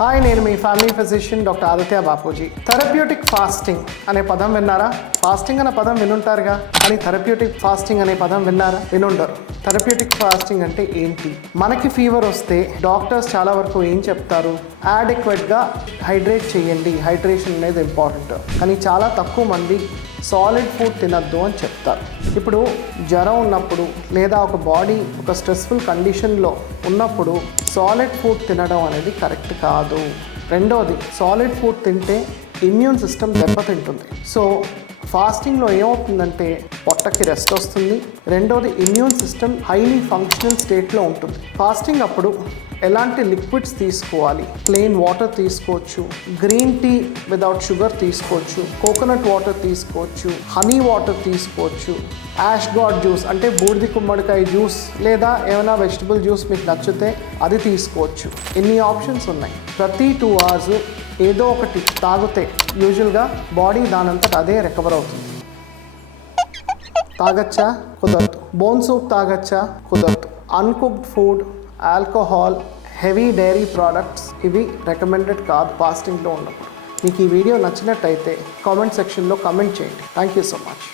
Hi, నేను మీ family physician doctor Aditya Bapuji. Therapeutic fasting అనే పదం విన్నారా? ఫాస్టింగ్ అనే పదం వినుంటారుగా, కానీ థెరప్యూటిక్ ఫాస్టింగ్ అనే పదం విన్నారా? వినుండరు. థెరప్యూటిక్ ఫాస్టింగ్ అంటే ఏంటి? మనకి ఫీవర్ వస్తే డాక్టర్స్ చాలా వరకు ఏం చెప్తారు? యాడిక్వేట్గా హైడ్రేట్ చేయండి, హైడ్రేషన్ అనేది ఇంపార్టెంట్. కానీ చాలా తక్కువ మంది సాలిడ్ ఫుడ్ తినద్దు అని చెప్తారు. ఇప్పుడు జ్వరం ఉన్నప్పుడు లేదా ఒక బాడీ ఒక స్ట్రెస్ఫుల్ కండిషన్లో ఉన్నప్పుడు సాలిడ్ ఫుడ్ తినడం అనేది కరెక్ట్ కాదు. రెండోది, సాలిడ్ ఫుడ్ తింటే ఇమ్యూన్ సిస్టమ్ దెబ్బతింటుంది. సో ఫాస్టింగ్లో ఏమవుతుందంటే పొట్టకి రెస్ట్ వస్తుంది. రెండోది, ఇమ్యూన్ సిస్టమ్ హైలీ ఫంక్షనల్ స్టేట్లో ఉంటుంది. ఫాస్టింగ్ అప్పుడు ఎలాంటి లిక్విడ్స్ తీసుకోవాలి? ప్లెయిన్ వాటర్ తీసుకోవచ్చు, గ్రీన్ టీ వితౌట్ షుగర్ తీసుకోవచ్చు, కోకోనట్ వాటర్ తీసుకోవచ్చు, హనీ వాటర్ తీసుకోవచ్చు, యాష్ గాడ్ జ్యూస్ అంటే బూడిది గుమ్మడికాయ జ్యూస్ లేదా ఏమైనా వెజిటబుల్ జ్యూస్ మీకు నచ్చితే అది తీసుకోవచ్చు. ఇన్ని ఆప్షన్స్ ఉన్నాయి. ప్రతి 2 hours ఏదో ఒకటి తాగితే యూజువల్గా బాడీ దానంతట అదే రికవర్ అవుతుంది. తాగచ్చా? కుదరదు. బోన్ సూప్ తాగచ్చా? కుదరదు. Uncooked food, alcohol, heavy dairy products ఇవి రికమెండెడ్ కాదు ఫాస్టింగ్లో ఉన్నప్పుడు. మీకు ఈ వీడియో నచ్చినట్టయితే కామెంట్ సెక్షన్లో కామెంట్ చేయండి. Thank you so much.